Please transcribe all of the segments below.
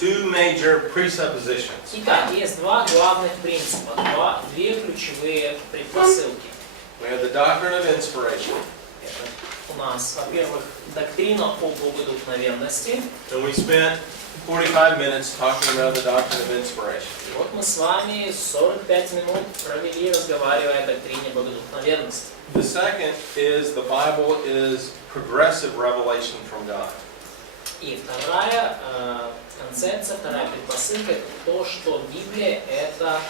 two major presuppositions. Итак, есть два главных принципа, две ключевые предпосылки. We have the doctrine of inspiration. Это у нас, во-первых, доктрина о богодухновенности. And we spent 45 minutes talking about the doctrine of inspiration. И вот мы с вами 45 минут провели, разговаривая о доктрине богодухновенности. The second is the Bible is progressive revelation from God. И вторая концепция, вторая предпосылка, это то, что Библия это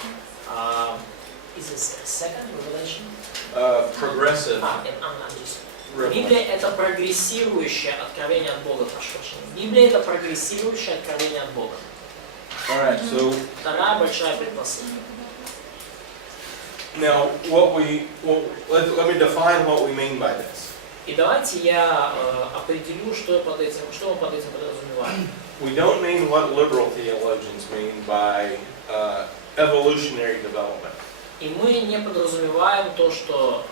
is this second revelation? Progressive. Библия это прогрессирующее откровение от Бога, прошу прощения. Библия это прогрессирующее откровение от Бога. Alright, so Вторая большая предпосылка. now let me define what we mean by this. И давайте я определю, что мы под этим подразумеваем. We don't mean what liberal theologians mean by evolutionary development. И мы не подразумеваем то, что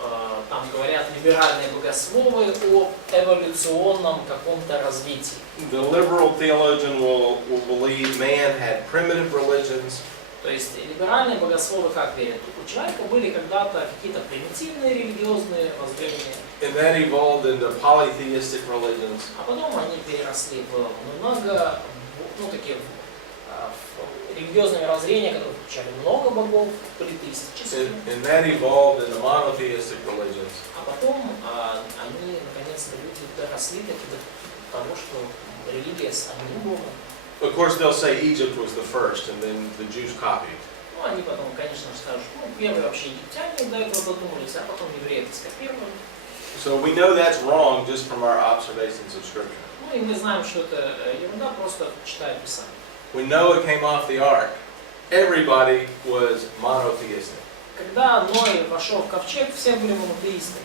там говорят либеральные богословы о эволюционном каком-то развитии. The liberal theologian will believe man had primitive religions. То есть либеральные богословы как верят? У человека были когда-то какие-то примитивные религиозные воззрения. And that evolved into polytheistic religions. А потом они переросли в много, такие религиозные воззрения, которые включали много богов, политеистические. And that evolved into monotheistic religions. А потом они, наконец-то, люди доросли до того, что религия с одним богом. Of course, they'll say Egypt was the first, and then the Jews copied. Ну, они потом, конечно же, скажут, первые вообще египтяне до этого додумались, а потом евреи это скопировали. So we know that's wrong just from our observations of Scripture. Ну, и мы знаем, что это ерунда, просто читая Писание. When Noah came off the ark, everybody was monotheistic. Когда Ной вошел в ковчег, все были монотеисты.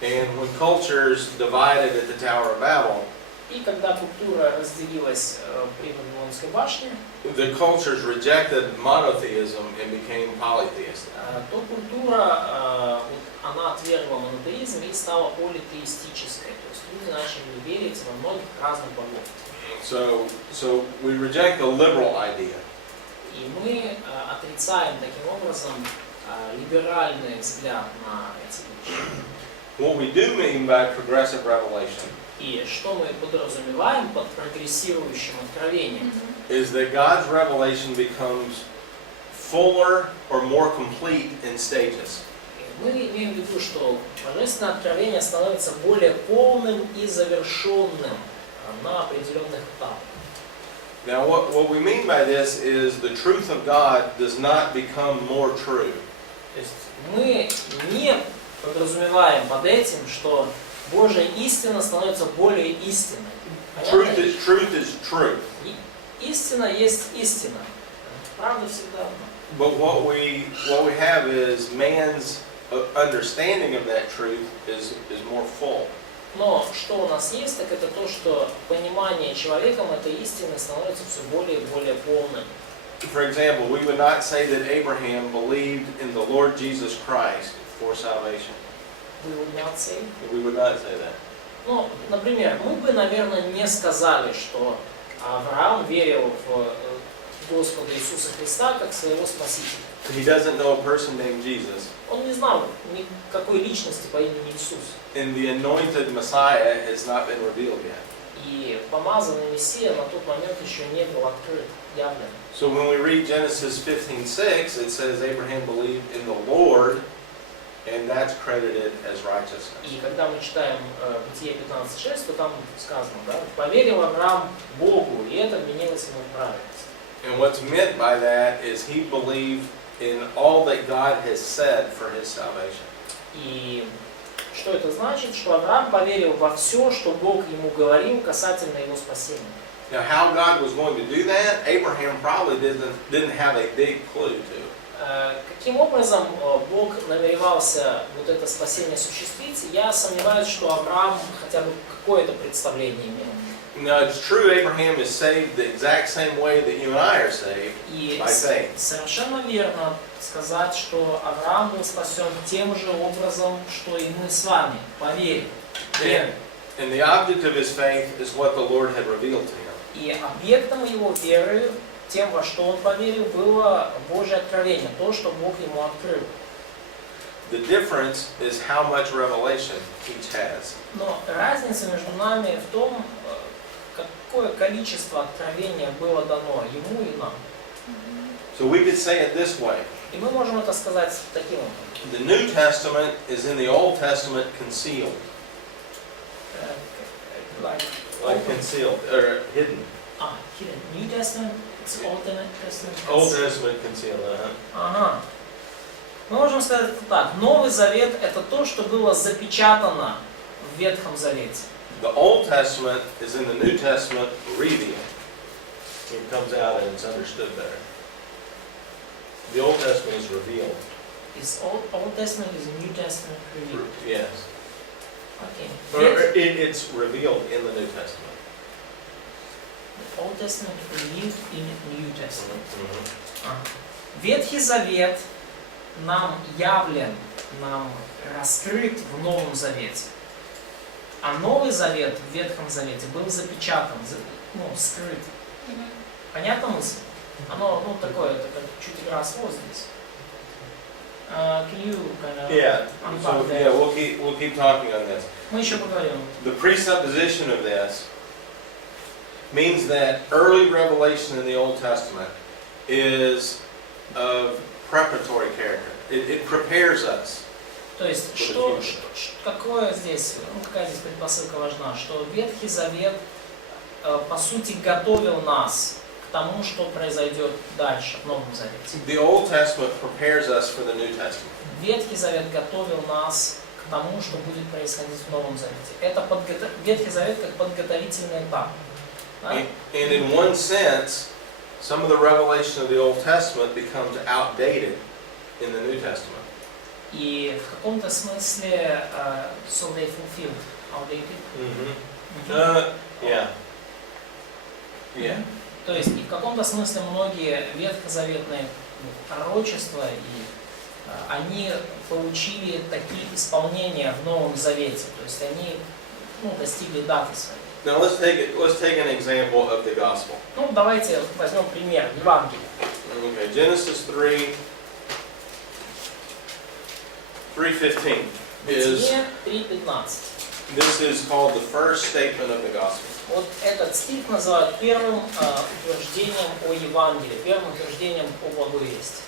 And when cultures divided at the Tower of Babel, И когда культура разделилась при Вавилонской башне, the cultures rejected monotheism and became polytheistic. то культура, она отвергла монотеизм и стала политеистической. То есть люди начали верить во многих разных богов. So we reject the liberal idea. И мы отрицаем таким образом либеральный взгляд на эти вещи. What we do mean by progressive revelation И что мы подразумеваем под прогрессирующим откровением? is that God's revelation becomes fuller or more complete in stages. Мы имеем в виду, что божественное откровение становится более полным и завершенным на определенных этапах. Now what we mean by this is the truth of God does not become more true. То есть мы не подразумеваем под этим, что Божья истина становится более истинной. Truth is truth. Истина есть истина. Правда всегда. But what we have is man's understanding of that truth is more full. Но что у нас есть, так это то, что понимание человеком этой истины становится все более и более полным. For example, we would not say that Abraham believed in the Lord Jesus Christ for salvation. We would not say. We would not say that. Ну, например, мы бы, наверное, не сказали, что Авраам верил в Господа Иисуса Христа как своего Спасителя. He doesn't know a person named Jesus. Он не знал никакой личности по имени Иисус. And the anointed Messiah has not been revealed yet. И помазанный Мессия на тот момент еще не был открыт, явлен. So when we read Genesis 15:6, it says Abraham believed in the Lord, and that's credited as righteousness. И когда мы читаем Бытие 15:6, то там сказано, да, поверил Авраам Богу, и это вменилось ему в праведность. And what's meant by that is he believed in all that God has said for his salvation. И что это значит? Что Авраам поверил во все, что Бог ему говорил касательно его спасения. Now, how God was going to do that, Abraham probably didn't have a big clue to. Каким образом Бог намеревался вот это спасение осуществить, я сомневаюсь, что Авраам хотя бы какое-то представление имел. Now, it's true Abraham is saved the exact same way that you and I are saved, И by faith. совершенно верно сказать, что Авраам был спасен тем же образом, что и мы с вами, по вере. And the object of his faith is what the Lord had revealed to him. И объектом его веры, тем, во что он поверил, было Божье откровение, то, что Бог ему открыл. The difference is how much revelation each has. Но разница между нами в том, какое количество откровения было дано ему и нам. So we could say it this way. И мы можем это сказать таким образом. The New Testament is in the Old Testament concealed. Like concealed, or hidden. Hidden. New Testament, it's Old Testament. Old Testament concealed, Ага. Мы можем сказать это так. Новый Завет – это то, что было запечатано в Ветхом Завете. The Old Testament is in the New Testament revealed. It comes out and it's understood better. The Old Testament is revealed. Is Old Testament is New Testament revealed? Yes. Okay. Or it's revealed in the New Testament. The Old Testament revealed in New Testament. Mm-hmm. Ветхий Завет нам явлен, нам раскрыт в Новом Завете. А Новый Завет в Ветхом Завете был запечатан, скрыт. Понятна мысль? Оно, такое, это как чуть игра слов здесь. Can you kind of unpack that? Yeah, we'll keep talking on this. Мы еще поговорим. The presupposition of this means that early revelation in the Old Testament is of preparatory character. It prepares us. То есть, какая здесь предпосылка важна? Что Ветхий Завет, по сути, готовил нас к тому, что произойдет дальше в Новом Завете. The Old Testament prepares us for the New Testament. Ветхий Завет готовил нас к тому, что будет происходить в Новом Завете. Это Ветхий Завет как подготовительный этап. Да? And in one sense, some of the revelation of the Old Testament becomes outdated in the New Testament. И в каком-то смысле so they fulfilled outdated. Yeah. То есть и в каком-то смысле многие ветхозаветные пророчества они получили такие исполнения в Новом Завете. То есть они достигли даты своей. Now let's take an example of the gospel. Давайте возьмем пример Евангелия. Okay, Genesis 3:15 is. 3:15. This is called the first statement of the gospel. Вот этот стих называют первым утверждением о Евангелии, первым утверждением о благовестии.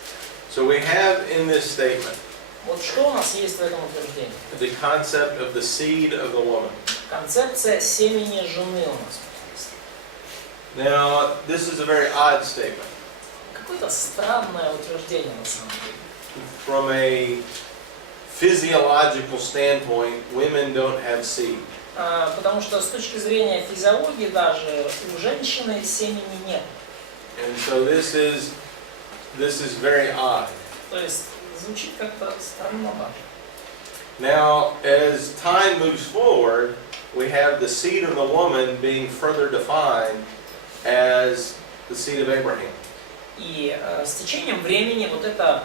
So we have in this statement Вот что у нас есть в этом утверждении? the concept of the seed of the woman. Концепция семени жены у нас есть. Now, this is a very odd statement. Какое-то странное утверждение на самом деле. From a physiological standpoint, women don't have seed. Потому что с точки зрения физиологии даже у женщины семени нет. And so this is very odd. То есть звучит как-то странновато. Now, as time moves forward, we have the seed of the woman being further defined as the seed of Abraham. И с течением времени вот это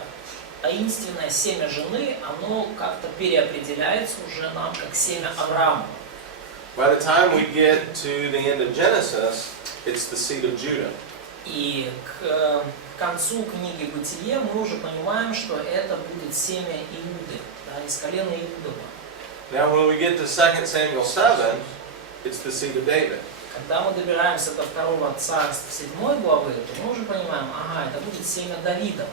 таинственное семя жены, оно как-то переопределяется уже нам как семя Авраама. By the time we get to the end of Genesis, it's the seed of Judah. И к концу книги Бытие мы уже понимаем, что это будет семя Иуды, из колена Иудова. Now when we get to 2 Samuel 7, it's the seed of David. Когда мы добираемся до 2 Царства 7 главы, то мы уже понимаем, это будет семя Давида.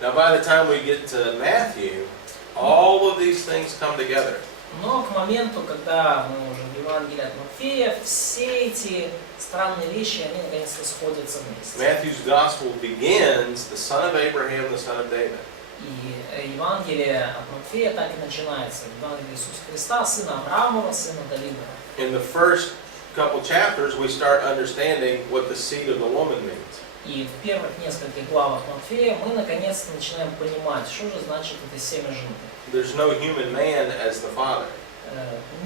Now by the time we get to Matthew, all of these things come together. Но к моменту, когда мы уже в Евангелии от Матфея, все эти странные вещи, они наконец-то сходятся вместе. Matthew's gospel begins the son of Abraham, the son of David. И Евангелие от Матфея так и начинается. Евангелие Иисуса Христа, сына Авраамова, сына Давидова. In the first couple chapters, we start understanding what the seed of the woman means. И в первых нескольких главах Матфея мы наконец-то начинаем понимать, что же значит это семя жены. There's no human man as the father.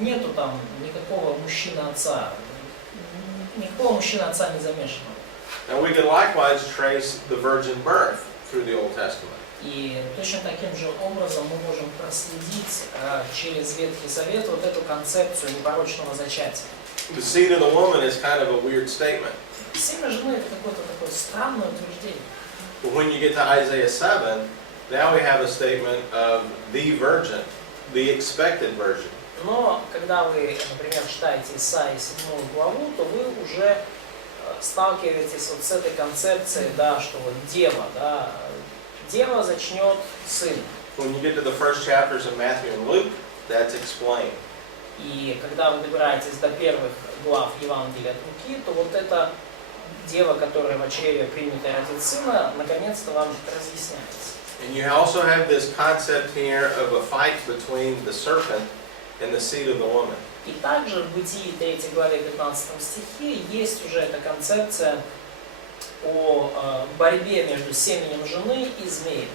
Нету там никакого мужчины-отца. Никакого мужчины-отца не замешанного. And we can likewise trace the virgin birth through the Old Testament. И точно таким же образом мы можем проследить через Ветхий Завет вот эту концепцию непорочного зачатия. The seed of the woman is kind of a weird statement. Семя жены это какое-то такое странное утверждение. But when you get to Isaiah 7, now we have a statement of the virgin, the expected virgin. Но когда вы, например, читаете Исаии 7 главу, то вы уже сталкиваетесь вот с этой концепцией, да, что вот дева зачнет сын. When you get to the first chapters of Matthew and Luke, that's explained. И когда вы добираетесь до первых глав Евангелия от Луки, то вот эта дева, которая в чреве примет и родит сына, наконец-то вам разъясняется. And you also have this concept here of a fight between the serpent and the seed of the woman. И также в Бытии 3 главе 15 стихе есть уже эта концепция о борьбе между семенем жены и змеем.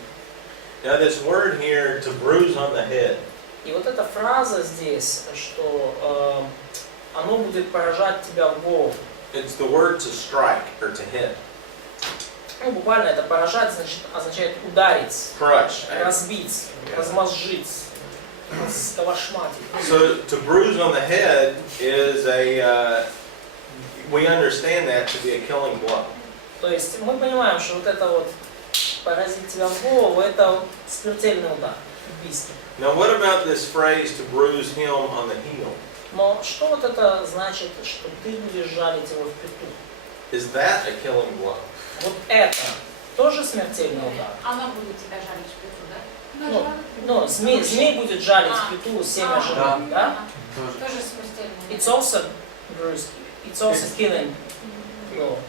Now this word here, to bruise on the head, И вот эта фраза здесь, что оно будет поражать тебя в голову. it's the word to strike or to hit. Ну, буквально это поражать означает ударить, Crush. разбить, размозжить, сколошматить. So to bruise on the head is we understand that to be a killing blow. То есть мы понимаем, что вот это вот поразить тебя в голову, это смертельный удар, убийство. Now what about this phrase to bruise him on the heel? Но что вот это значит, что ты будешь жалить его в пяту? Is that a killing blow? Вот это тоже смертельный удар. Она будет тебя жалить в пету, да? Ну, змей будет жалить в пету семя жены, да? Тоже смертельно. It's also bruised. It's also killing.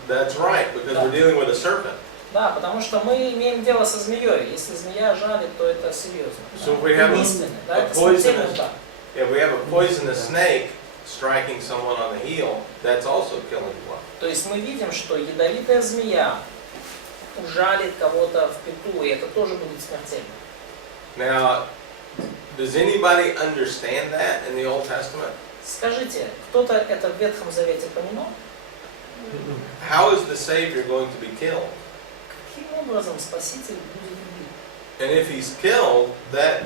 That's right, because we're dealing with a serpent. Да, потому что мы имеем дело со змеей. Если змея жалит, то это серьезно. So if we have Да, это смертельный удар. if we have a poisonous snake striking someone on the heel, that's also a killing blow. То есть мы видим, что ядовитая змея ужалит кого-то в пету, и это тоже будет смертельно. Now, does anybody understand that in the Old Testament? Скажите, кто-то это в Ветхом Завете понимал? How is the Savior going to be killed? Каким образом Спаситель будет убит? And if he's killed, that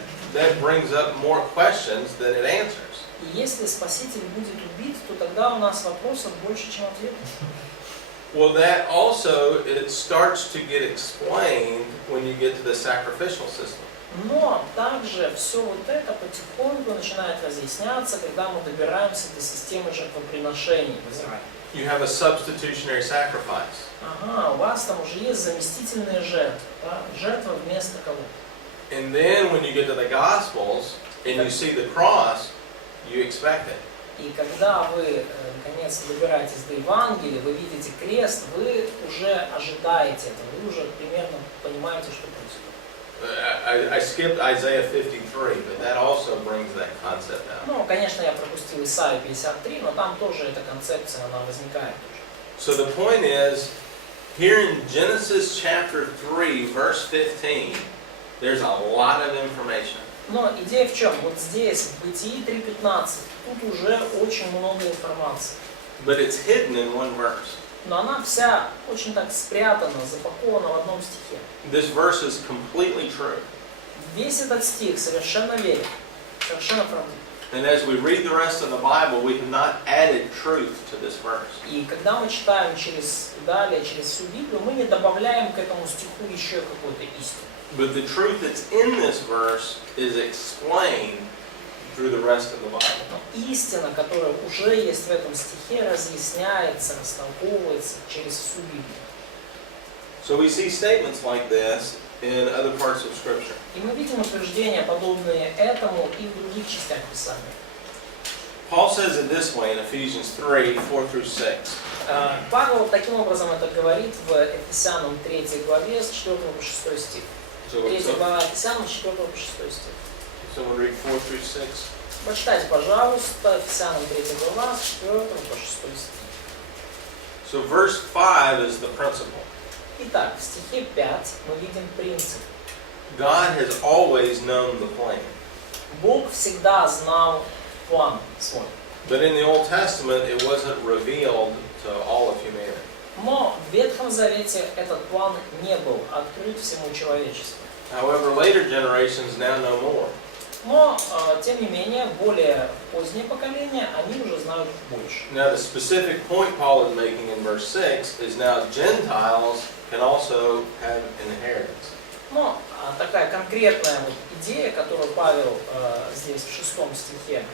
brings up more questions than it answers. И если Спаситель будет убит, то тогда у нас вопросов больше, чем ответов. Well, that also, it starts to get explained when you get to the sacrificial system. Но также все вот это потихоньку начинает разъясняться, когда мы добираемся до системы жертвоприношений в Израиле. You have a substitutionary sacrifice. Ага, у вас там уже есть заместительные жертвы, да? Жертва вместо кого-то. And then when you get to the Gospels and you see the cross, you expect it. И когда вы, наконец, добираетесь до Евангелия, вы видите крест, вы уже ожидаете этого, вы уже примерно понимаете, что происходит. I skipped Isaiah 53, but that also brings that concept out. Ну, конечно, я пропустил Исаию 53, но там тоже эта концепция, она возникает уже. So the point is, here in Genesis chapter 3, verse 15, there's a lot of information. Но идея в чем? Вот здесь, в Бытии 3.15, тут уже очень много информации. But it's hidden in one verse. Но она вся очень так спрятана, запакована в одном стихе. This verse is completely true. Весь этот стих совершенно верен, совершенно правдив. And as we read the rest of the Bible, we have not added truth to this verse. И когда мы читаем далее через всю Библию, мы не добавляем к этому стиху еще какой-то истины. But the truth that's in this verse is explained through the rest of the Bible. Но истина, которая уже есть в этом стихе, разъясняется, растолковывается через всю Библию. So we see statements like this in other parts of Scripture. И мы видим утверждения, подобные этому, и в других частях Писания. Paul says it this way in Ephesians 3, 4 through 6. Павел таким образом это говорит в Ефесянам 3 главе с 4 по 6 стих. 3 глава Ефесянам 4 по 6 стих. Someone read 4 through 6. Почитайте, пожалуйста, Ефесянам 3 глава с 4 по 6 стих. So verse 5 is the principle. Итак, в стихе 5 мы видим принцип. God has always known the plan. Бог всегда знал план свой. But in the Old Testament, it wasn't revealed to all of humanity. Но в Ветхом Завете этот план не был открыт всему человечеству. However, later generations now know more. Но, тем не менее, более позднее поколение, они уже знают больше. Now the specific point Paul is making in verse 6 is now Gentiles can also have inheritance. Но такая конкретная вот идея, которую Павел здесь в 6 стихе,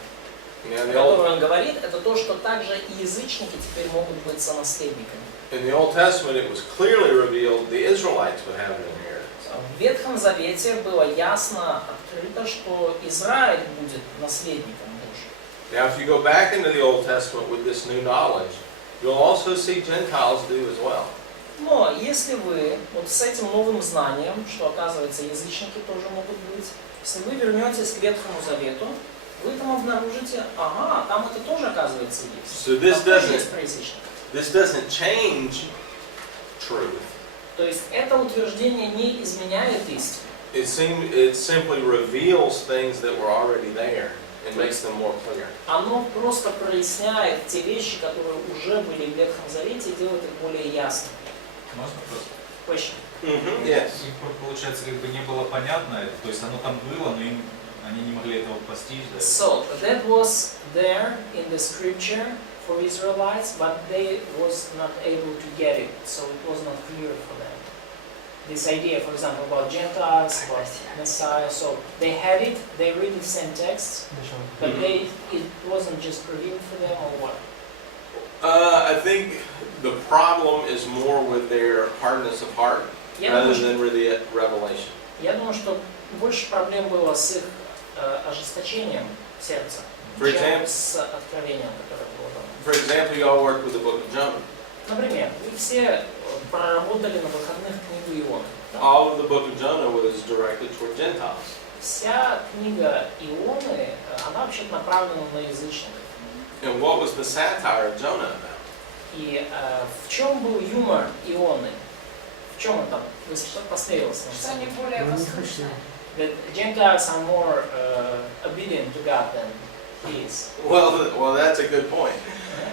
о которой он говорит, это то, что также и язычники теперь могут быть сонаследниками. In the Old Testament it was clearly revealed the Israelites would have an inheritance. В Ветхом Завете было ясно открыто, что Израиль будет наследником Божьим. Now if you go back into the Old Testament with this new knowledge, you'll also see Gentiles do as well. Но если вы вот с этим новым знанием, что оказывается язычники тоже могут быть, если вы вернетесь к Ветхому Завету, вы там обнаружите, ага, там это тоже оказывается есть. So this Там тоже есть про язычников. doesn't change truth. То есть это утверждение не изменяет истину. It simply reveals things that were already there and makes them more clear. Оно просто проясняет те вещи, которые уже были в Ветхом Завете, и делает их более ясными. Можно просто? Question. Yes. Им, получается, как бы не было понятно это, то есть оно там было, но они не могли этого постичь. Да? So that was there in the scripture for Israelites, but they was not able to get it, so it was not clear for them. This idea, for example, about Gentiles, about Messiah, so they had it, they read the same texts, but it wasn't just revealed for them, or what? I think the problem is more with their hardness of heart rather than with the revelation. Я думаю, что больше проблем было с их ожесточением сердца, For чем example- с откровением, которое было дано. For example, you all worked with the book of Jonah. Например, вы все проработали на выходных книгу Ионы. Да? All of the book of Jonah was directed toward Gentiles. Вся книга Ионы, она вообще-то направлена на язычников. And what was the satire of Jonah about? И в чем был юмор Ионы? В чем он там поставился? Что они более послушные. That Gentiles are more obedient to God than he is. Well, that's a good point.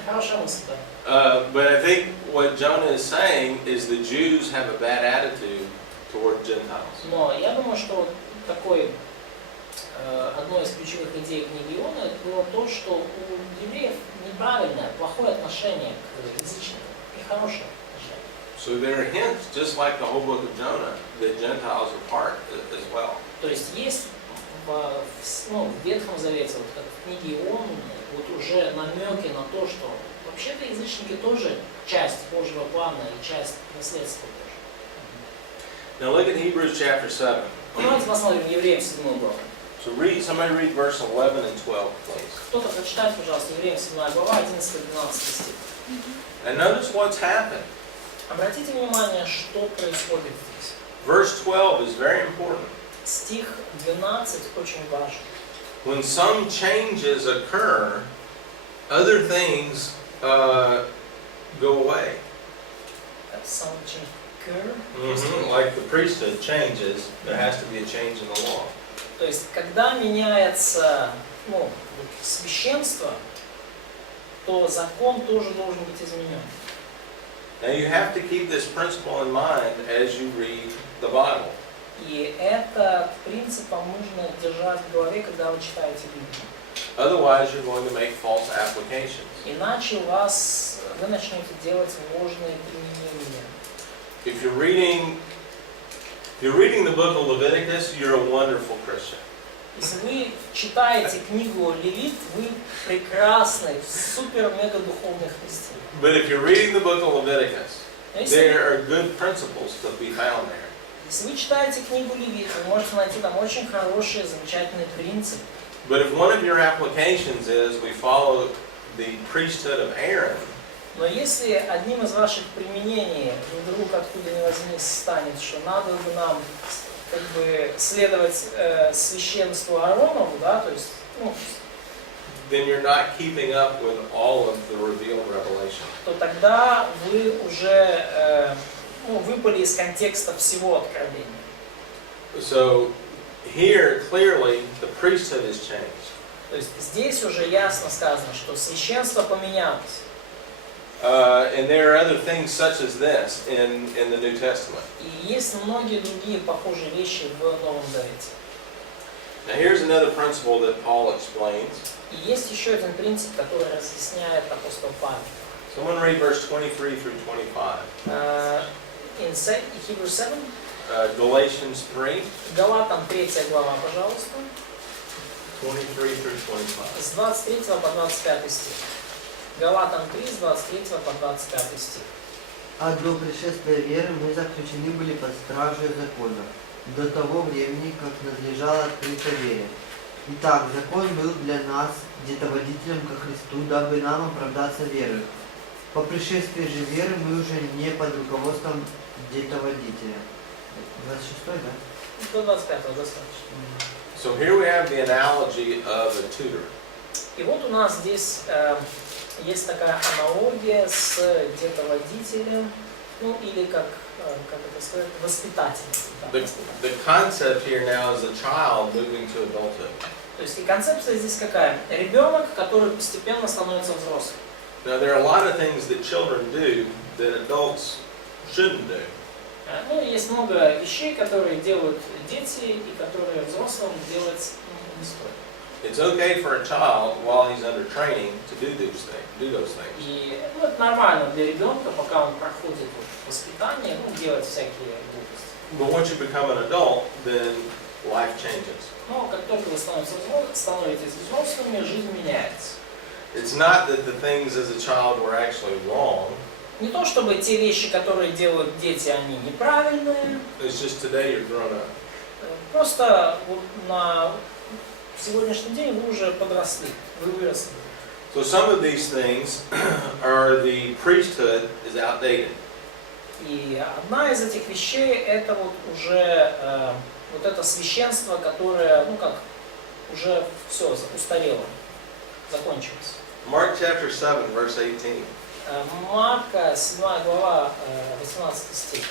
Хорошая мысль, да. But I think what Jonah is saying is the Jews have a bad attitude toward Gentiles. Но я думаю, что вот такой одной из ключевых идей книги Ионы это было то, что у евреев неправильное, плохое отношение к язычникам и хорошее отношение. So there are hints, just like the whole book of Jonah, that Gentiles are part as well. То есть есть в Ветхом Завете, вот как в книге Ионы, вот уже намеки на то, что вообще-то язычники тоже часть Божьего плана и часть наследства Божьего. Now look at Hebrews chapter 7. Давайте посмотрим Евреям 7 главу. So somebody read verse 11 and 12, please. Кто-то прочитает, пожалуйста, Евреям 7 глава, 11-12 стих. And notice what's happened. Обратите внимание, что происходит здесь. Verse 12 is very important. Стих 12 очень важен. When some changes occur, other things go away. Something occur. Like the priesthood changes, there has to be a change in the law. То есть, когда меняется священство, то закон тоже должен быть изменен. Now you have to keep this principle in mind as you read the Bible. И этот принцип вам нужно держать в голове, когда вы читаете Библию. Otherwise, you're going to make false applications. Иначе вы начнете делать ложные применения. If you're reading the book of Leviticus, you're a wonderful Christian. Если вы читаете книгу Левит, вы прекрасный, супер-мега-духовный христианин. But if you're reading the book of Leviticus, Если there are good principles to be found there. вы читаете книгу Левит, вы можете найти там очень хорошие, замечательные принципы. But if one of your applications is we follow the priesthood of Aaron, Но если одним из ваших применений вдруг откуда ни возьми станет, что надо бы нам как бы следовать священству Ааронову, да, то есть, then you're not keeping up with all of the revealed revelation. то тогда вы уже выпали из контекста всего откровения. So here clearly the priesthood has changed. То есть здесь уже ясно сказано, что священство поменялось. And there are other things such as this in the New Testament. И есть многие другие похожие вещи в Новом Завете. Now here's another principle that Paul explains. И есть еще один принцип, который разъясняет апостол Павел. Someone read verse 23 through 25. Hebrews 7, Galatians 3, Галатам 3 глава, пожалуйста, 23 through 25. с 23 по 25 стих. Галатам 3, с 23 по 25 стих. А до пришествия веры мы заключены были под стражей закона, до того времени, как надлежало открыться вере. Итак, закон был для нас детоводителем ко Христу, дабы нам оправдаться верой. По пришествии же веры мы уже не под руководством детоводителя. 26, да? До 25 достаточно. So here we have the analogy of a tutor. И вот у нас здесь есть такая аналогия с детоводителем, ну или как это сказать, воспитателем. Да, The concept here now is a child moving to adulthood. То есть и концепция здесь какая? Ребенок, который постепенно становится взрослым. Now there are a lot of things that children do that adults shouldn't do. Ну, есть много вещей, которые делают дети и которые взрослым делать не стоит. It's okay for a child while he's under training to do those things. И это нормально для ребенка, пока он проходит воспитание, делать всякие глупости. But once you become an adult, then life changes. Но как только вы становитесь взрослыми, жизнь меняется. It's not that the things as a child were actually wrong. Не то чтобы те вещи, которые делают дети, они неправильные. It's just today you're grown up. Просто вот на сегодняшний день вы уже подросли, вы выросли. So some of these things are the priesthood is outdated. И одна из этих вещей это вот уже вот это священство, которое, уже все устарело, закончилось. Mark chapter 7, verse 18. Марка, 7 глава, 18 стих.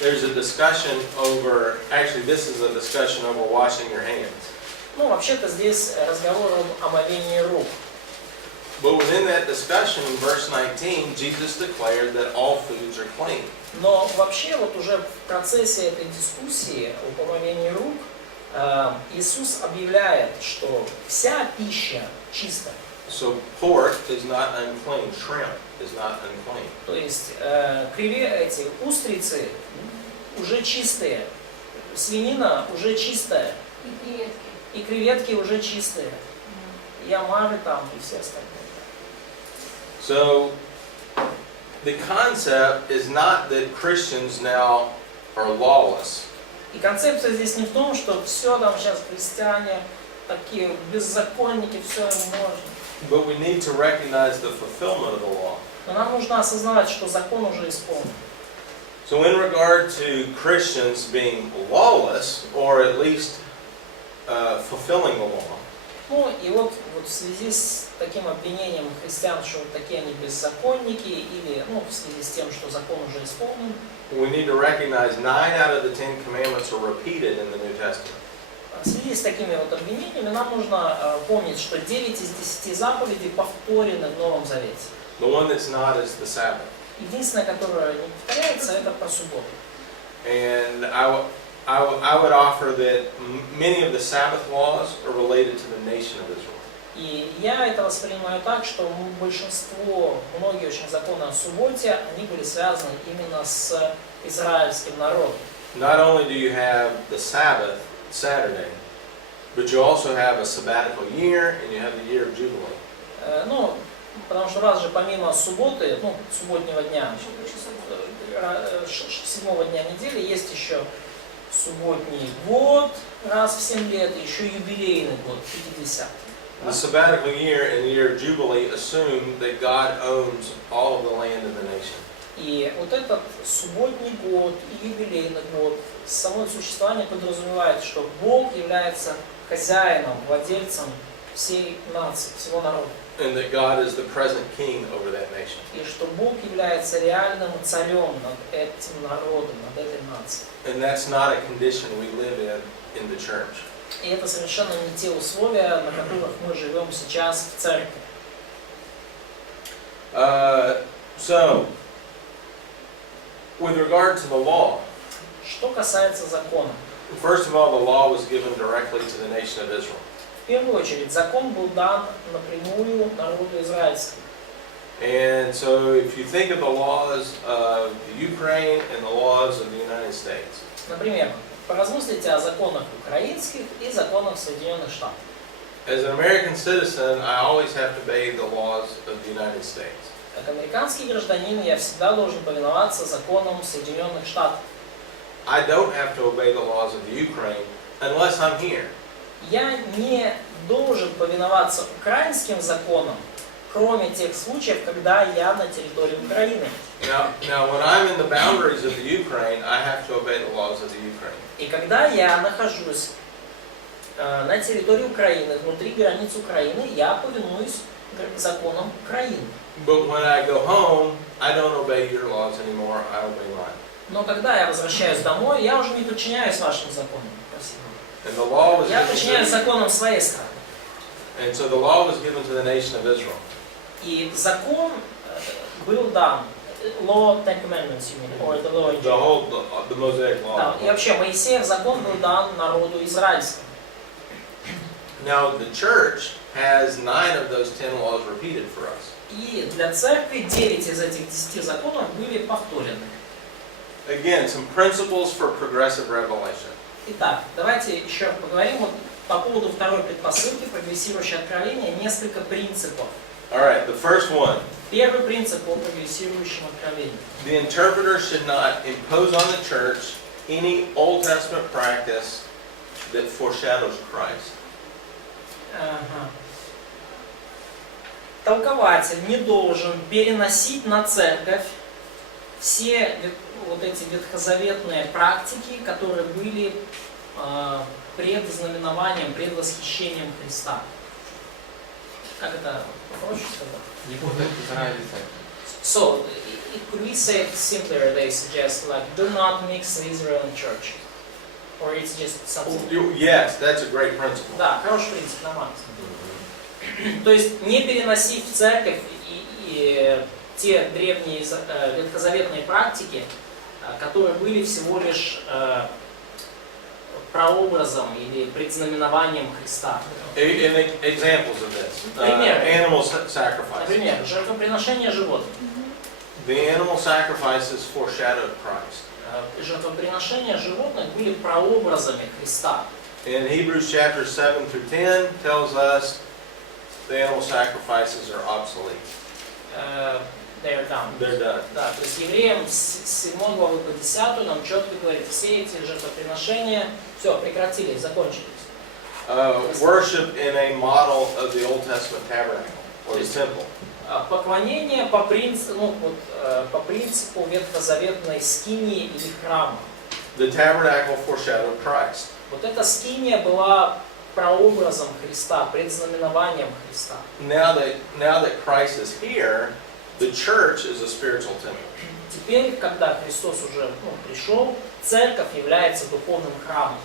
There's a discussion over, actually this is a discussion over washing your hands. Ну, вообще-то здесь разговор об омовении рук. But within that discussion in verse 19, Jesus declared that all foods are clean. Но вообще вот уже в процессе этой дискуссии об омовении рук Иисус объявляет, что вся пища чистая. So pork is not unclean, shrimp is not unclean. То есть эти устрицы уже чистые, свинина уже чистая, и креветки уже чистые, и омары там, и все остальные. So the concept is not that Christians now are lawless. И концепция здесь не в том, что все там сейчас христиане такие беззаконники, все им можно. But we need to recognize the fulfillment of the law. Но нам нужно осознавать, что закон уже исполнен. So in regard to Christians being lawless, or at least fulfilling the law, Ну и вот в связи с таким обвинением христиан, что вот такие они беззаконники, или в связи с тем, что закон уже исполнен, we need to recognize 9 out of the 10 commandments are repeated in the New Testament. в связи с такими вот обвинениями нам нужно помнить, что 9 из 10 заповедей повторены в Новом Завете. The one that's not is the Sabbath. Единственное, которое не повторяется, это про субботу. And I would offer that many of the Sabbath laws are related to the nation of Israel. И я это воспринимаю так, что многие очень законы о субботе, они были связаны именно с израильским народом. Not only do you have the Sabbath, Saturday, but you also have a sabbatical year and you have the year of Jubilee. Потому что у вас же помимо субботы, субботнего дня, 7-го дня недели, есть еще субботний год раз в 7 лет, и еще юбилейный год, 50. The sabbatical year and the year of Jubilee assume that God owns all of the land in the nation. И вот этот субботний год и юбилейный год, само существование подразумевает, что Бог является хозяином, владельцем всей нации, всего народа. And that God is the present king over that nation. И что Бог является реальным царем над этим народом, над этой нацией. And that's not a condition we live in the church. И это совершенно не те условия, на которых мы живем сейчас в церкви. So, with regard to the law, Что касается закона, First of all, the law was given directly to the nation of Israel. В первую очередь, закон был дан напрямую народу израильскому. And so if you think of the laws of the Ukraine and the laws of the United States, Например, поразмыслите о законах украинских и законах Соединенных Штатов. as an American citizen, I always have to obey the laws of the United States. Как американский гражданин я всегда должен повиноваться законам Соединенных Штатов. I don't have to obey the laws of the Ukraine unless I'm here. Я не должен повиноваться украинским законам, кроме тех случаев, когда я на территории Украины. Now, when I'm in the boundaries of the Ukraine, I have to obey the laws of the Ukraine. И когда я нахожусь на территории Украины, внутри границ Украины, я повинуюсь законам Украины. But when I go home, I don't obey your laws anymore, I obey mine. Но когда я возвращаюсь домой, я уже не подчиняюсь вашим законам. Спасибо. And the law was Я given подчиняюсь to, законам своей страны. and so the law was given to the nation of Israel. И закон был дан. Law, Ten Commandments, you mean, or the law in The general. whole, the Mosaic law. Да, и вообще Моисеев закон был дан народу израильскому. Now, the church has 9 of those 10 laws repeated for us. И для церкви 9 из этих 10 законов были повторены. Again, some principles for progressive revelation. Итак, давайте еще поговорим вот по поводу второй предпосылки, прогрессирующее откровение, несколько принципов. All right, the first one. Первый принцип о прогрессирующем откровении. The interpreter should not impose on the church any Old Testament practice that foreshadows Christ. Ага. Толкователь не должен переносить на церковь все вот эти ветхозаветные практики, которые были предзнаменованием, предвосхищением Христа. Как это проще сказать? Не путать Израиль и церковь. So, could we say it simpler? They suggest like, do not mix Israel and church, or it's just something. Yes, that's a great principle. Да, хороший принцип, нормально. То есть не переносить в церковь и те древние ветхозаветные практики, которые были всего лишь прообразом или предзнаменованием Христа. Examples of this. Примеры. Animal sacrifice. Например, жертвоприношение животных. The animal sacrifices foreshadowed Christ. Жертвоприношения животных были прообразами Христа. In Hebrews chapters 7 through 10 tells us the animal sacrifices are obsolete. They're done. They're done. Да, то есть евреям с 7 главы по 10 нам четко говорит, все эти жертвоприношения, все, прекратились, закончились. Worship in a model of the Old Testament tabernacle or the temple. Поклонение по принципу, по принципу ветхозаветной скинии или храма. The tabernacle foreshadowed Christ. Вот эта скиния была прообразом Христа, предзнаменованием Христа. Now that Christ is here, the church is a spiritual temple. Теперь, когда Христос уже пришел, церковь является духовным храмом.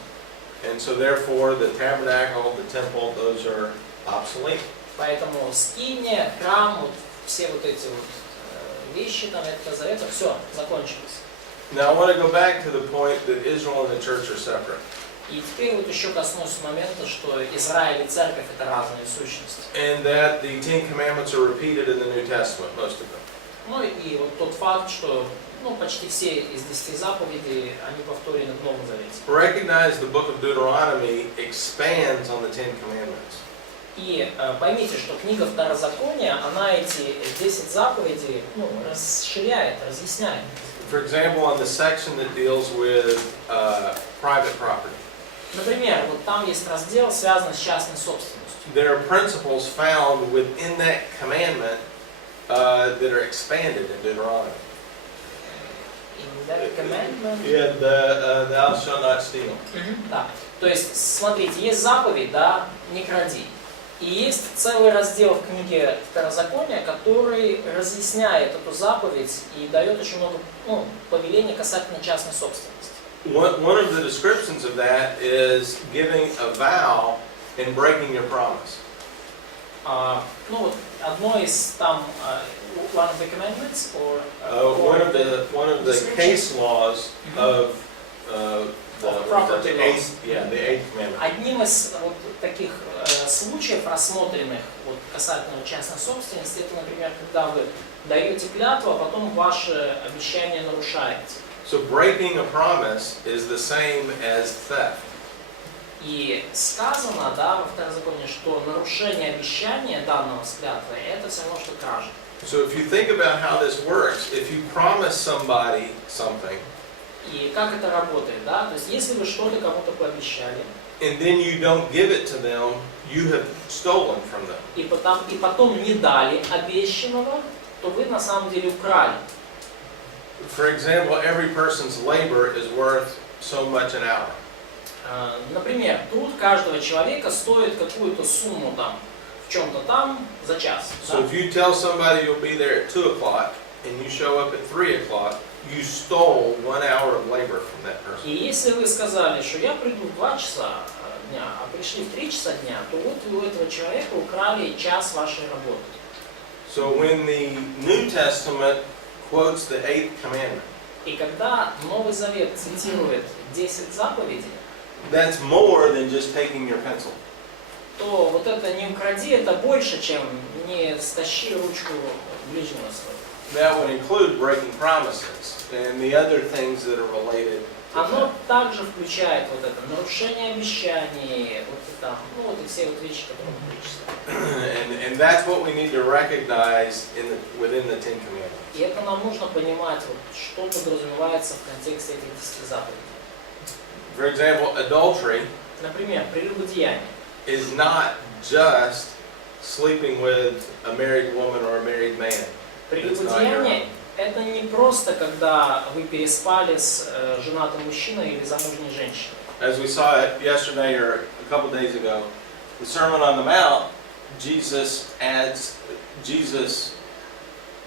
And so therefore the tabernacle, the temple, those are obsolete. Поэтому скиния, храм, вот все вот эти вот вещи, там, ветхозаветных, все, закончились. Now I want to go back to the point that Israel and the church are separate. И теперь вот еще коснусь момента, что Израиль и церковь это разные сущности. And that the Ten Commandments are repeated in the New Testament, most of them. Ну и вот тот факт, что почти все из 10 заповедей, они повторены в Новом Завете. Recognize the book of Deuteronomy expands on the Ten Commandments. И поймите, что книга Второзакония, она эти 10 заповедей расширяет, разъясняет. For example, on the section that deals with private property. Например, вот там есть раздел, связанный с частной собственностью. There are principles found within that commandment that are expanded in Deuteronomy. In that commandment. Yeah, thou shalt not steal. Да. То есть, смотрите, есть заповедь, да, не кради. И есть целый раздел в книге Второзакония, который разъясняет эту заповедь и дает очень много повелений касательно частной собственности. One of the descriptions of that is giving a vow and breaking your promise. Вот одно из там one of the commandments or One of the case laws of Property laws. the eighth commandment. Одним из вот таких случаев, рассмотренных вот, касательно частной собственности, это, например, когда вы даете клятву, а потом ваши обещания нарушаете. So breaking a promise is the same as theft. И сказано, да, во второзаконии, что нарушение обещания данного с клятвой – это все равно, что кража. So if you think about how this works, if you promise somebody something, И как это работает, да? То есть, если вы что-то кому-то пообещали, and then you don't give it to them, you have stolen from them. и потом не дали обещанного, то вы на самом деле украли. For example, every person's labor is worth so much an hour. Например, труд каждого человека стоит какую-то сумму там, в чем-то там за час. So if you tell somebody you'll be there at 2 o'clock and you show up at 3 o'clock, you stole 1 hour of labor from that person. И если вы сказали, что я приду в 2 часа дня, а пришли в 3 часа дня, то вот вы у этого человека украли час вашей работы. So when the New Testament quotes the eighth commandment, И когда Новый Завет цитирует 10 заповедей, that's more than just taking your pencil. то вот это не укради, это больше, чем не стащи ручку ближнего своего. That would include breaking promises and the other things that are related to Оно that. также включает вот это нарушение обещаний, вот это, ну вот и все вот вещи, которые мы перечислили. And that's what we need to recognize within the Ten Commandments. И это нам нужно понимать, вот, что подразумевается в контексте этих 10 заповедей. For example, adultery Например, прелюбодеяние. is not just sleeping with a married woman or a married man. Прелюбодеяние – это не просто, когда вы переспали с женатым мужчиной или замужней женщиной. As we saw it yesterday or a couple days ago, the Sermon on the Mount, Jesus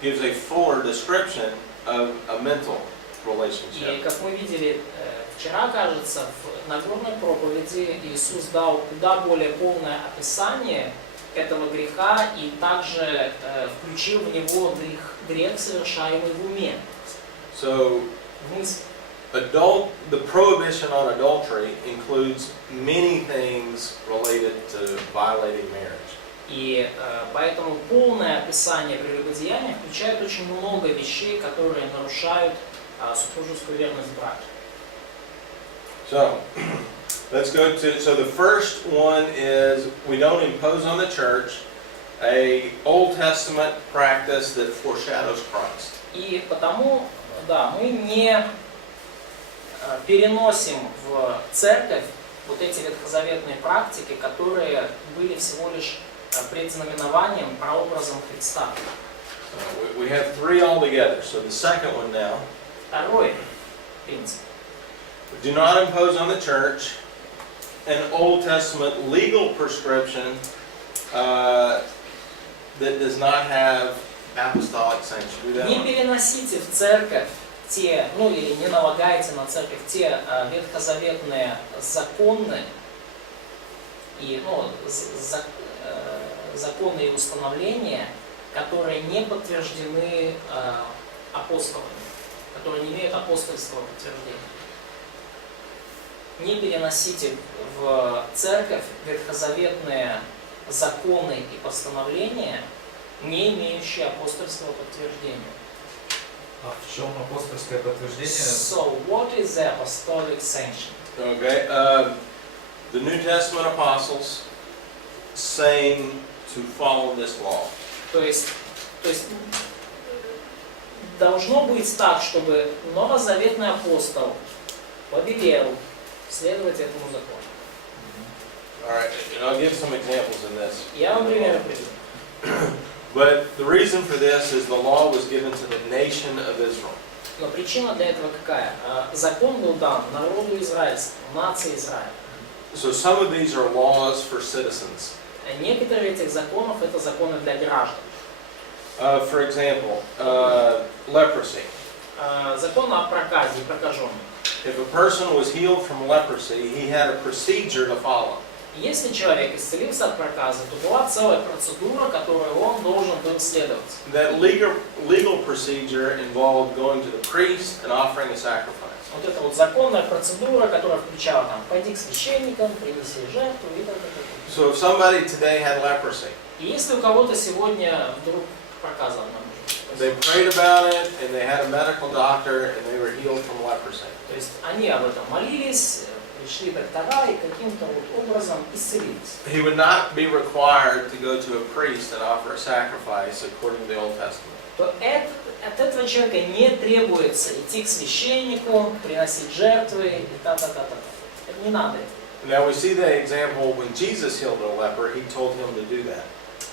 gives a fuller description of a mental И, relationship. как мы видели вчера, кажется, в Нагорной проповеди Иисус дал куда более полное описание этого греха и также включил в него грех, совершаемый в уме. So, В мысли. the prohibition on adultery includes many things related to violating marriage. И поэтому полное описание прелюбодеяния включает очень много вещей, которые нарушают супружескую верность в браке. So, let's go to, so the first one is we don't impose on the church a Old Testament practice that foreshadows Christ. И потому, да, мы не переносим в церковь вот эти ветхозаветные практики, которые были всего лишь предзнаменованием, прообразом Христа. We have three altogether. So the second one now, Второй принцип. do not impose on the church an Old Testament legal prescription that does not have apostolic sanction. Do that Не one. переносите в церковь те, ну или не налагайте на церковь те ветхозаветные законы и законы и установления, которые не подтверждены апостолами, которые не имеют апостольского подтверждения. Не переносите в церковь ветхозаветные законы и постановления, не имеющие апостольского подтверждения. А в чем апостольское подтверждение? So, what is the apostolic sanction? Okay. The New Testament apostles saying to follow this law. То есть должно быть так, чтобы новозаветный апостол повелел следовать этому закону. All right. And I'll give some examples in this. Я вам примеры приведу. But the reason for this is the law was given to the nation of Israel. Но причина для этого какая? Закон был дан народу израильскому, нации Израиля. So some of these are laws for citizens. Некоторые этих законов это законы для граждан. For example, leprosy. Закон о проказе и прокаженных. If a person was healed from leprosy, he had a procedure to follow. Если человек исцелился от проказа, то была целая процедура, которую он должен был следовать. That legal procedure involved going to the priest and offering a sacrifice. Вот это вот законная процедура, которая включала там, пойди к священникам, принеси жертву и так далее. So if somebody today had leprosy, И если у кого-то сегодня вдруг проказа одна, they prayed about it and they had a medical doctor and they were healed from leprosy. то есть они об этом молились, пришли доктора и каким-то вот образом исцелились. He would not be required to go to a priest and offer a sacrifice according to the Old Testament. То от этого человека не требуется идти к священнику, приносить жертвы и та-та-та-та. Это не надо. Now we see the example when Jesus healed a leper, he told him to do that.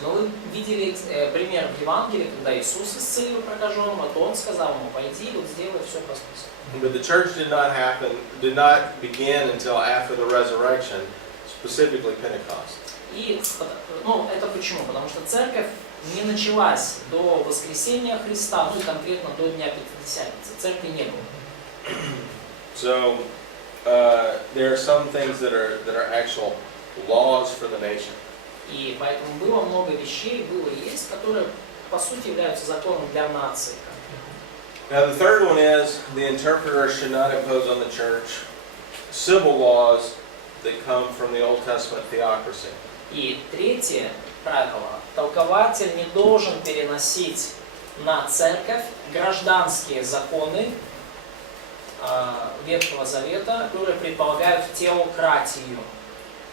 Но вы видели пример в Евангелии, когда Иисус исцелил прокаженного, то Он сказал ему, пойди, вот сделай все по списку. But the church did not begin until after the resurrection, specifically Pentecost. И это почему? Потому что церковь не началась до воскресения Христа, ну и конкретно до Дня Пятидесятницы. Церкви не было. So there are some things that are actual laws for the nation. И поэтому было много вещей, было и есть, которые по сути являются законом для нации. Now the third one is the interpreter should not impose on the church civil laws that come from the Old Testament theocracy. И третье правило. Толкователь не должен переносить на церковь гражданские законы Ветхого Завета, которые предполагают теократию.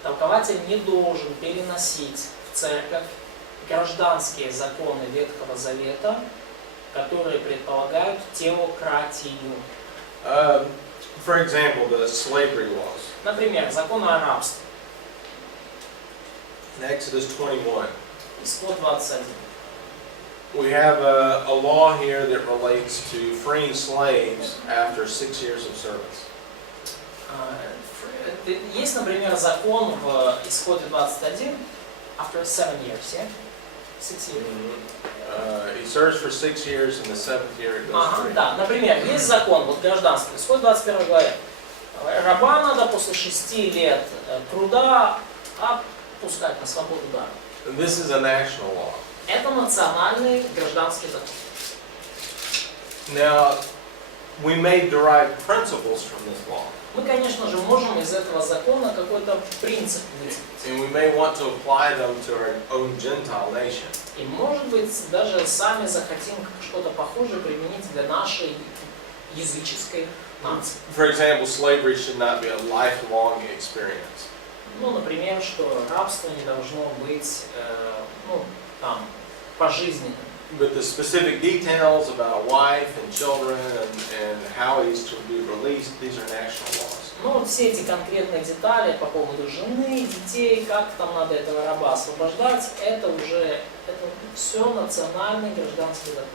Толкователь не должен переносить в церковь гражданские законы Ветхого Завета, которые предполагают теократию. For example, the slavery laws. Например, закон о рабстве. In Exodus 21. Исход 21. We have a law here that relates to freeing slaves after 6 years of service. Есть, например, закон в Исходе 21, after 7 years, yeah? 6 years. He serves for 6 years, and the 7th year he goes free. Да, например, есть закон, вот гражданский, Исход 21 главе. Раба надо после 6 лет труда отпускать на свободу даром. This is a national law. Это национальный гражданский закон. Now, we may derive principles from this law. Мы, конечно же, можем из этого закона какой-то принцип выделить. And we may want to apply them to our own Gentile nation. И, может быть, даже сами захотим что-то похожее применить для нашей языческой нации. For example, slavery should not be a lifelong experience. Ну, например, что рабство не должно быть, пожизненным. But the specific details about a wife and children and how he's to be released, these are national laws. Ну, вот все эти конкретные детали по поводу жены, детей, как там надо этого раба освобождать, это все национальный гражданский закон.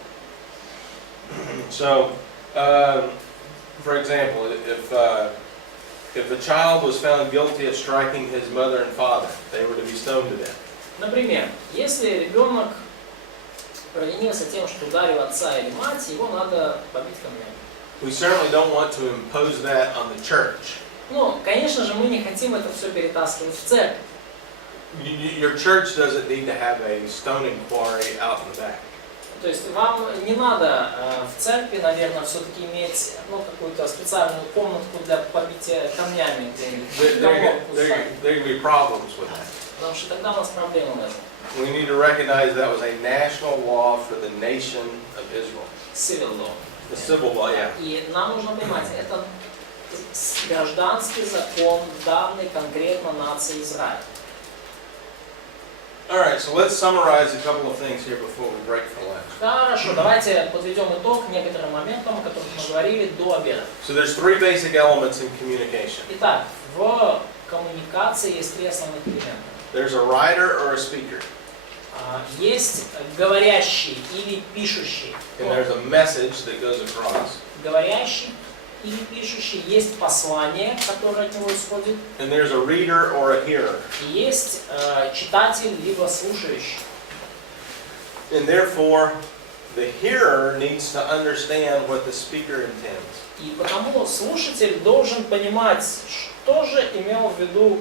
So, for example, if a child was found guilty of striking his mother and father, they were to be stoned to death. Например, если ребенок провинился тем, что ударил отца или мать, его надо побить камнями. We certainly don't want to impose that on the church. Ну, конечно же, мы не хотим это все перетаскивать в церковь. Your church doesn't need to have a stoning quarry out in the back. То есть вам не надо в церкви, наверное, все-таки иметь какую-то специальную комнатку для побития камнями где-нибудь. There can be problems with that. Потому что тогда у нас проблемы возникнут. We need to recognize that was a national law for the nation of Israel. Civil law. The civil law, yeah. И нам нужно понимать, это гражданский закон, данный конкретно нации Израиля. All right, so let's summarize a couple of things here before we break for lunch. Хорошо, давайте подведем итог некоторым моментам, о которых мы говорили до обеда. So there's three basic elements in communication. Итак, в коммуникации есть три основных элемента. There's a writer or a speaker. Есть говорящий или пишущий. And there's a message that goes across. Говорящий или пишущий, есть послание, которое от него исходит. And there's a reader or a hearer. И есть читатель либо слушающий. And therefore, the hearer needs to understand what the speaker intends. И потому слушатель должен понимать, что же имел в виду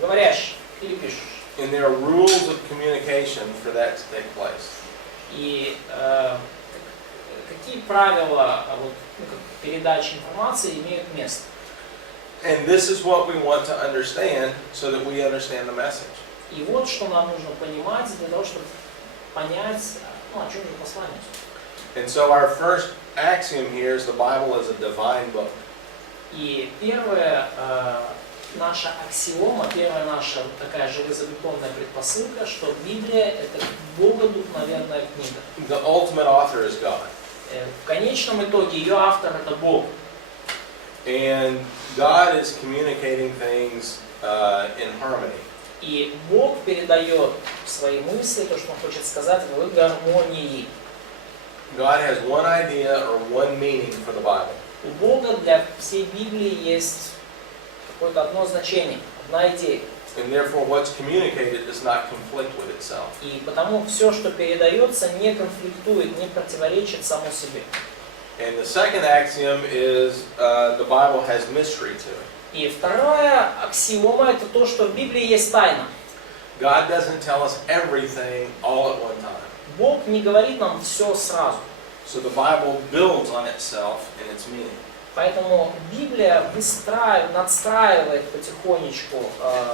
говорящий или пишущий. And there are rules of communication for that to take place. И какие правила вот, ну, как передачи информации имеют место. And this is what we want to understand so that we understand the message. И вот что нам нужно понимать для того, чтобы понять, ну, о чем же послание. And so our first axiom here is the Bible is a divine book. И первая наша аксиома, первая наша такая железобетонная предпосылка, что Библия это богодухновенная книга. The ultimate author is God. В конечном итоге ее автор это Бог. And God is communicating things in harmony. И Бог передает свои мысли, то, что Он хочет сказать, в гармонии. God has one idea or one meaning for the Bible. У Бога для всей Библии есть какое-то одно значение, одна идея. And therefore what's communicated does not conflict with itself. И потому все, что передается, не конфликтует, не противоречит само себе. And the second axiom is the Bible has mystery to it. И вторая аксиома это то, что в Библии есть тайна. God doesn't tell us everything all at one time. Бог не говорит нам все сразу. So the Bible builds on itself and its meaning. Поэтому Библия надстраивает потихонечку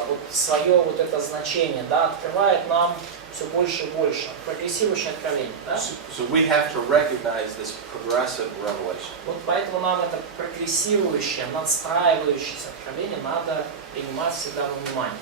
вот свое вот это значение, да, открывает нам все больше и больше. Прогрессирующее откровение. Да? So we have to recognize this progressive revelation. Вот поэтому нам это прогрессирующее, надстраивающееся откровение надо принимать всегда во внимание.